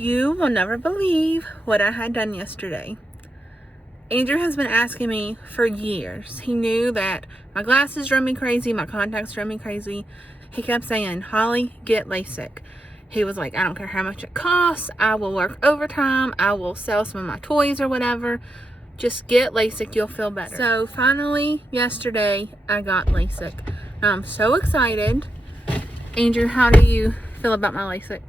You will never believe what I had done yesterday. Andrew has been asking me for years. He knew that my glasses drove me crazy, my contacts drove me crazy. He kept saying, Holly, get Lasik. He was like, I don't care how much it costs. I will work overtime. I will sell some of my toys or whatever. Just get Lasik, you'll feel better. So finally, yesterday, I got Lasik. Now, I'm so excited. Andrew, how do you feel about my Lasik?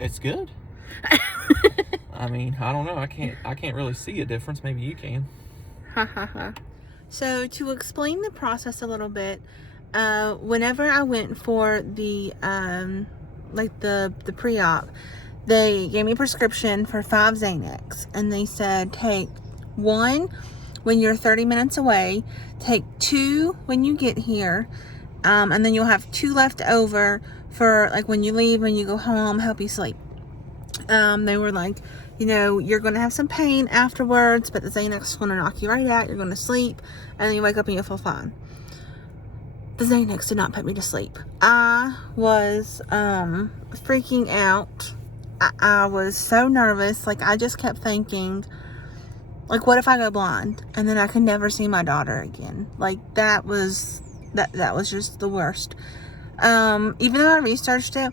It's good. I mean, I don't know. I can't really see a difference. Maybe you can. Ha ha ha. So to explain the process a little bit, whenever I went for the the pre-op, they gave me a prescription for 5 Xanax, and they said take 1 when you're 30 minutes away, take 2 when you get here, and then you'll have 2 left over for like when you leave, when you go home, help you sleep. They were like, you know, you're going to have some pain afterwards, but the Xanax is going to knock you right out. You're going to sleep, and then you wake up and you'll feel fine. The Xanax did not put me to sleep. I was freaking out. I was so nervous. Like, I just kept thinking, like, what if I go blind and then I can never see my daughter again? Like, that was just the worst. Even though I researched it,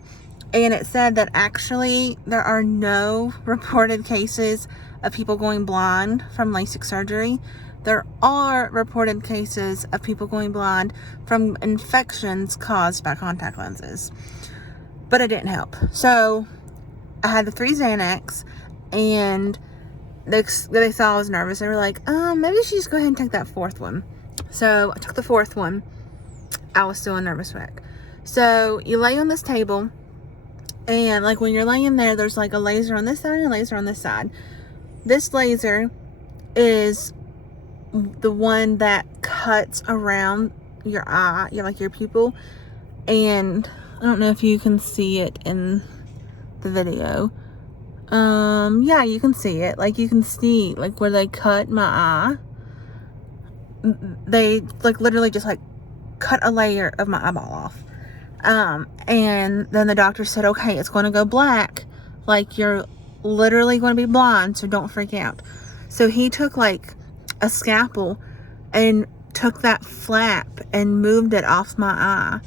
and it said that actually there are no reported cases of people going blind from LASIK surgery. There are reported cases of people going blind from infections caused by contact lenses. But it didn't help. So I had the 3 Xanax, and they saw I was nervous. They were like, maybe you should just go ahead and take that 4th one. So I took the 4th one. I was still a nervous wreck. So you lay on this table, and like when you're laying there, there's like a laser on this side and a laser on this side. This laser is the one that cuts around your eye, like your pupil. And I don't know if you can see it in the video. Yeah, you can see it. Like, you can see like where they cut my eye. They like literally just like cut a layer of my eyeball off. And then the doctor said, okay, it's going to go black. Like, you're literally going to be blind, so don't freak out. So he took like a scalpel and took that flap and moved it off my eye.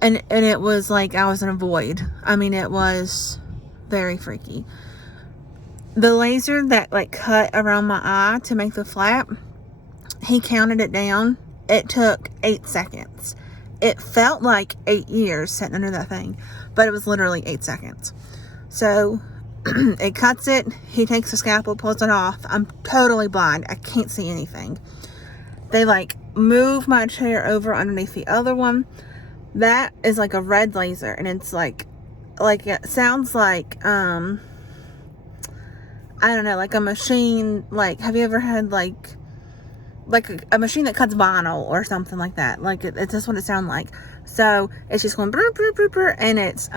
And it was like I was in a void. I mean, it was very freaky. The laser that like cut around my eye to make the flap, he counted it down. It took 8 seconds. It felt like 8 years sitting under that thing, but it was literally 8 seconds. So it cuts it. He takes the scalpel, pulls it off. I'm totally blind. I can't see anything. They like move my chair over underneath the other one. That is like a red laser, and it's like it sounds like I don't know, like a machine. Like, have you ever had like a machine that cuts vinyl or something like that? Like, it's just what it sounds like. So it's just going brr, brr, brr, brr, and it's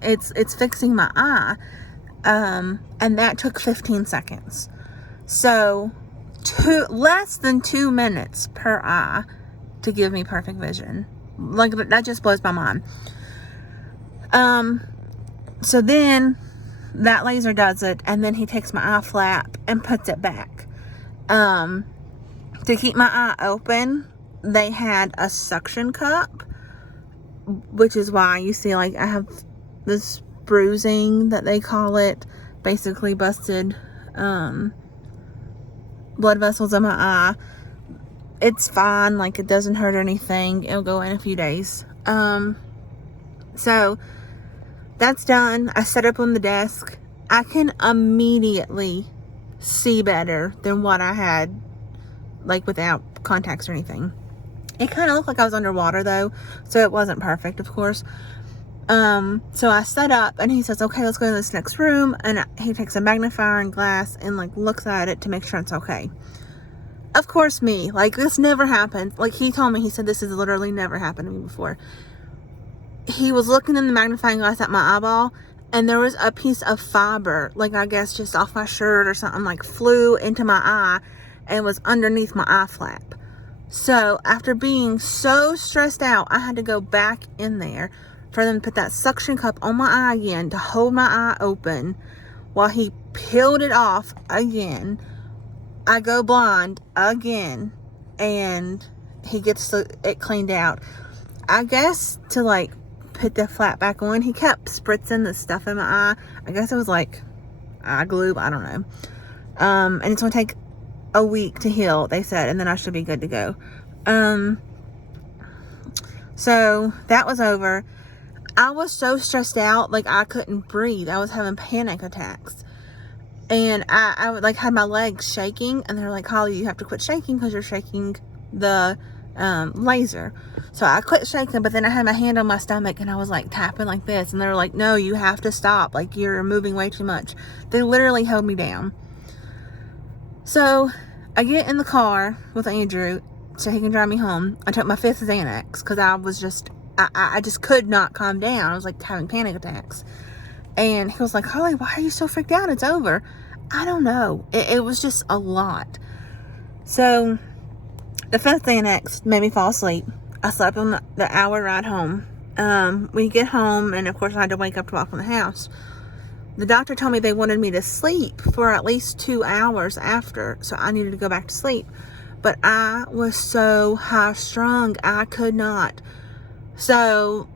it's fixing my eye, and that took 15 seconds. So less than 2 minutes per eye to give me perfect vision. Like, that just blows my mind. So then that laser does it, and then he takes my eye flap and puts it back. To keep my eye open, they had a suction cup, which is why you see like I have this bruising that they call it, basically busted blood vessels in my eye. It's fine, like it doesn't hurt or anything. It'll go in a few days. So that's done. I set up on the desk. I can immediately see better than what I had like without contacts or anything. It kind of looked like I was underwater though, so it wasn't perfect, of course. So I set up, and he says, okay, let's go to this next room, and he takes a magnifying glass and like looks at it to make sure it's okay. Of course, me, like, this never happened. Like, he told me, he said, this has literally never happened to me before. He was looking in the magnifying glass at my eyeball, and there was a piece of fiber, like, I guess just off my shirt or something, like flew into my eye and was underneath my eye flap. So after being so stressed out, I had to go back in there, for them to put that suction cup on my eye again to hold my eye open while he peeled it off again. I go blind again, and he gets it cleaned out. I guess to like put the flap back on, he kept spritzing the stuff in my eye. I guess it was like eye glue, I don't know. And it's gonna take a week to heal, they said, and then I should be good to go. So that was over. I was so stressed out, like I couldn't breathe. I was having panic attacks, and I would like had my legs shaking, and they're like, Holly, you have to quit shaking because you're shaking the laser. So I quit shaking, but then I had my hand on my stomach and I was like tapping like this, and they were like, no, you have to stop, like you're moving way too much. They literally held me down. So I get in the car with Andrew so he can drive me home. I took my 5th Xanax because I was just I just could not calm down. I was like having panic attacks. And he was like, Holly, why are you so freaked out? It's over. I don't know. It was just a lot. So the 5th Xanax made me fall asleep. I slept on the hour ride home. We get home, and of course I had to wake up to walk in the house. The doctor told me they wanted me to sleep for at least 2 hours after, so I needed to go back to sleep. But I was so high strung, I could not. So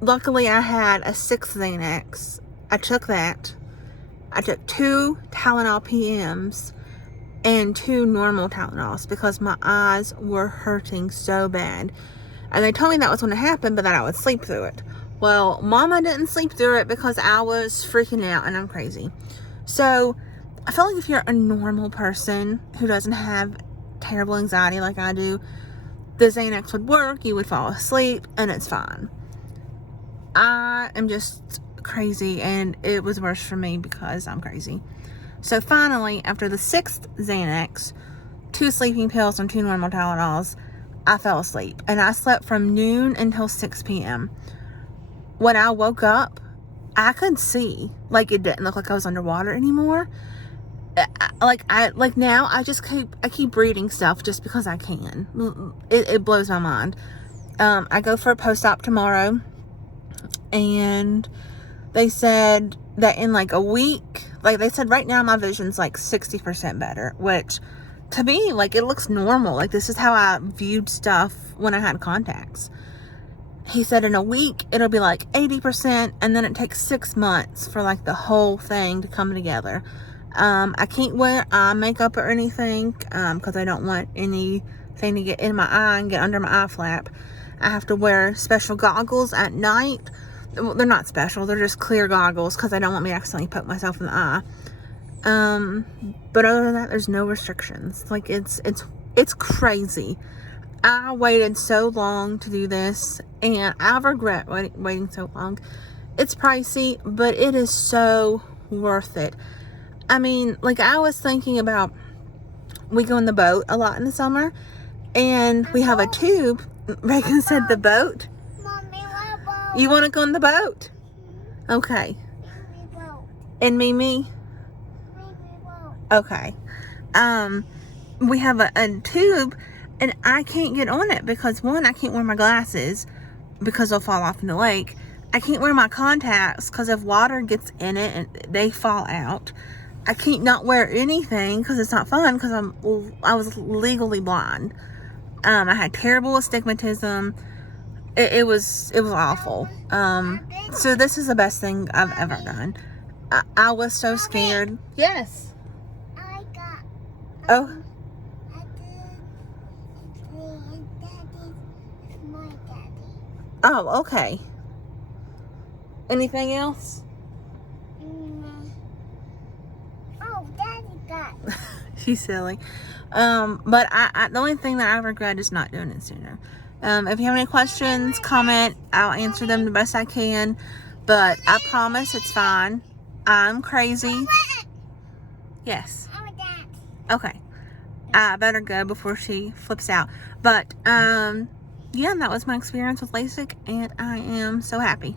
luckily I had a 6th Xanax. I took that. I took 2 Tylenol PMs and 2 normal Tylenols because my eyes were hurting so bad. And they told me that was going to happen, but that I would sleep through it. Well, Mama didn't sleep through it because I was freaking out and I'm crazy. So I feel like if you're a normal person who doesn't have terrible anxiety like I do, the Xanax would work, you would fall asleep, and it's fine. I am just crazy, and it was worse for me because I'm crazy. So finally, after the 6th Xanax, 2 sleeping pills and 2 normal Tylenols, I fell asleep. And I slept from noon until 6 p.m. When I woke up, I could see. Like, it didn't look like I was underwater anymore. Now I keep reading stuff just because I can. It blows my mind. I go for a post-op tomorrow, and they said that in like a week, like they said right now my vision's like 60% better, which to me, like, it looks normal. Like, this is how I viewed stuff when I had contacts. He said in a week it'll be like 80%, and then it takes 6 months for like the whole thing to come together. I can't wear eye makeup or anything because I don't want anything to get in my eye and get under my eye flap. I have to wear special goggles at night. Well, they're not special, they're just clear goggles because I don't want me to accidentally poke myself in the eye. But other than that, there's no restrictions. Like, it's crazy. I waited so long to do this, and I regret waiting so long. It's pricey, but it is so worth it. I mean, like, I was thinking about, we go in the boat a lot in the summer, and we have a tube. Reagan said the boat. Mommy, what boat? You want to go in the boat? Okay. Mimi boat. And Mimi? Mimi boat. Okay. We have a tube, and I can't get on it because, one, I can't wear my glasses because they'll fall off in the lake. I can't wear my contacts because if water gets in it, and they fall out. I can't not wear anything because it's not fun because I was legally blind. I had terrible astigmatism. It was awful. So this is the best thing I've ever done. I was so scared. Yes. I got. Oh. I did. And Daddy is my daddy. Oh, okay. Anything else? Oh, Daddy got. She's silly. But I the only thing that I regret is not doing it sooner. If you have any questions, comment. I'll answer them the best I can. But I promise it's fine. I'm crazy. Yes. Oh, Dad. Okay. I better go before she flips out. But, yeah, that was my experience with LASIK, and I am so happy.